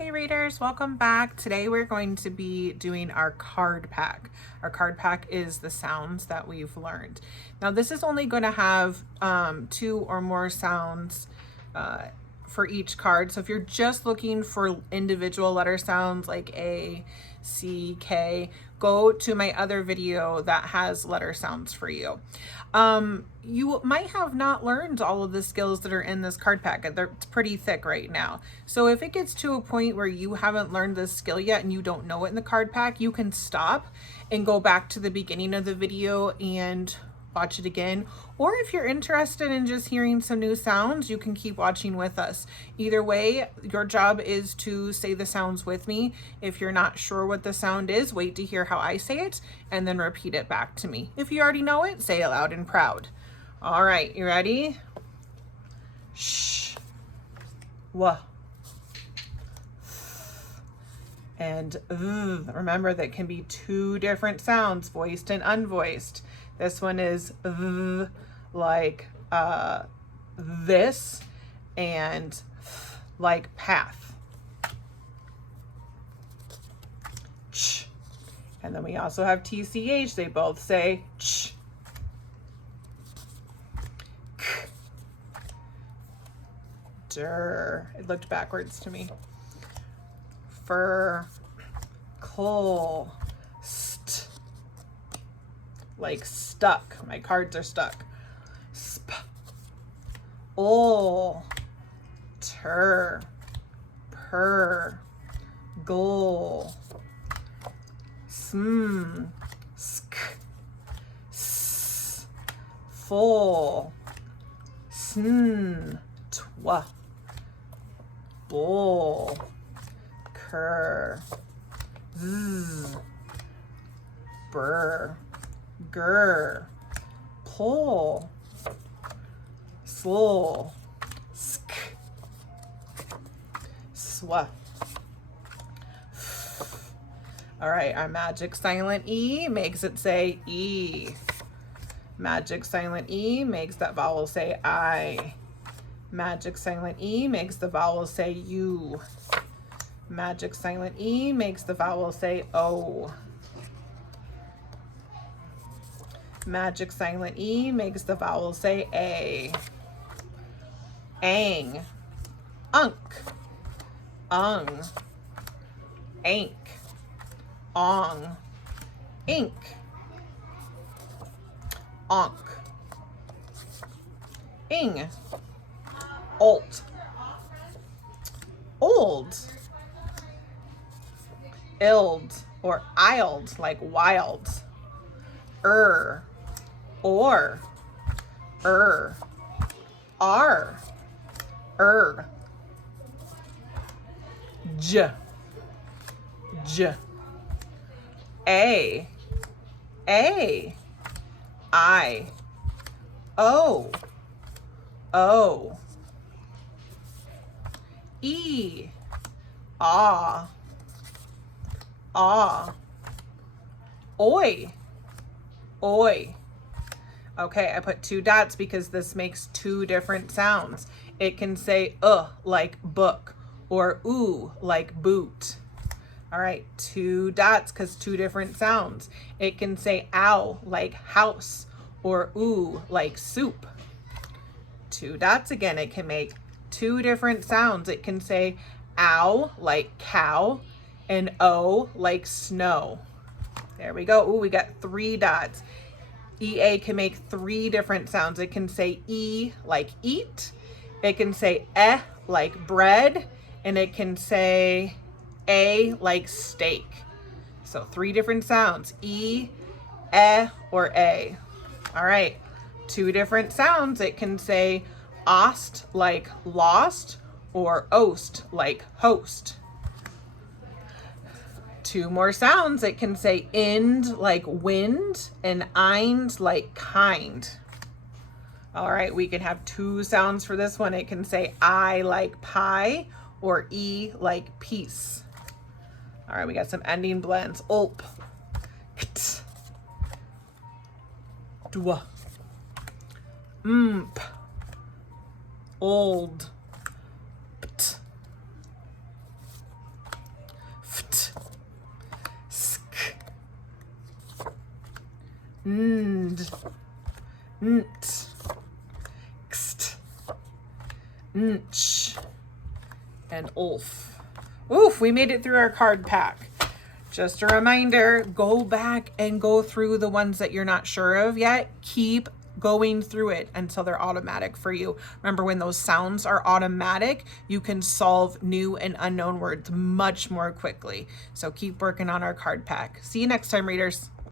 Hey readers, welcome back. Today we're going to be doing our card pack. Our card pack is the sounds that we've learned. Now this is only going to have 2 or more sounds for each card. So if you're just looking for individual letter sounds like A, C, K, go to my other video that has letter sounds for you. You might have not learned all of the skills that are in this card pack. It's pretty thick right now. So if it gets to a point where you haven't learned this skill yet and you don't know it in the card pack, you can stop and go back to the beginning of the video and watch it again. Or if you're interested in just hearing some new sounds, you can keep watching with us. Either way, your job is to say the sounds with me. If you're not sure what the sound is, wait to hear how I say it and then repeat it back to me. If you already know it, say it loud and proud. All right, you ready? Shh. Wah. And remember that can be 2 different sounds, voiced and unvoiced. This one is like this, and like path. Ch. And then we also have TCH. They both say ch. K. Der. It looked backwards to me. Fur. Col. St. Like stuck. My cards are stuck. Sp. Ol. Ter. Per. Gol. Sm. Sk. S. Full. Sn. Twa. Bull. Cur. Z. Burr. Gur. Pull. Slow. Sk. Swa. All right, our magic silent E makes it say E. Magic silent E makes that vowel say I. Magic silent E makes the vowel say U. Magic silent E makes the vowel say O. Magic silent E makes the vowel say A. Ang. Unk. Ung. Ank. Ong. Ink. Onk. Ing. Alt. Old. Ild or ild, like wild. Or. R. J. A. I. O. E. Ah. Oi. Okay, I put 2 dots because this makes 2 different sounds. It can say like book, or ooh like boot. All right, 2 dots because 2 different sounds. It can say ow like house, or ooh like soup. 2 dots again. It can make 2 different sounds. It can say ow like cow, and O like snow. There we go. Ooh, we got 3 dots. EA can make 3 different sounds. It can say E like eat. It can say like bread. And it can say A like steak. So 3 different sounds. E, or A. All right. 2 different sounds. It can say ost like lost, or ost like host. 2 more sounds. It can say ind like wind, and eind like kind. All right, we can have 2 sounds for this one. It can say I like pie, or E like peace. All right, we got some ending blends. Ulp. Kt. Dwa. Mp. Old. Pt. Nd, nt, xt, nch, and ulf. Oof, we made it through our card pack. Just a reminder, go back and go through the ones that you're not sure of yet. Keep going through it until they're automatic for you. Remember, when those sounds are automatic, you can solve new and unknown words much more quickly. So keep working on our card pack. See you next time, readers.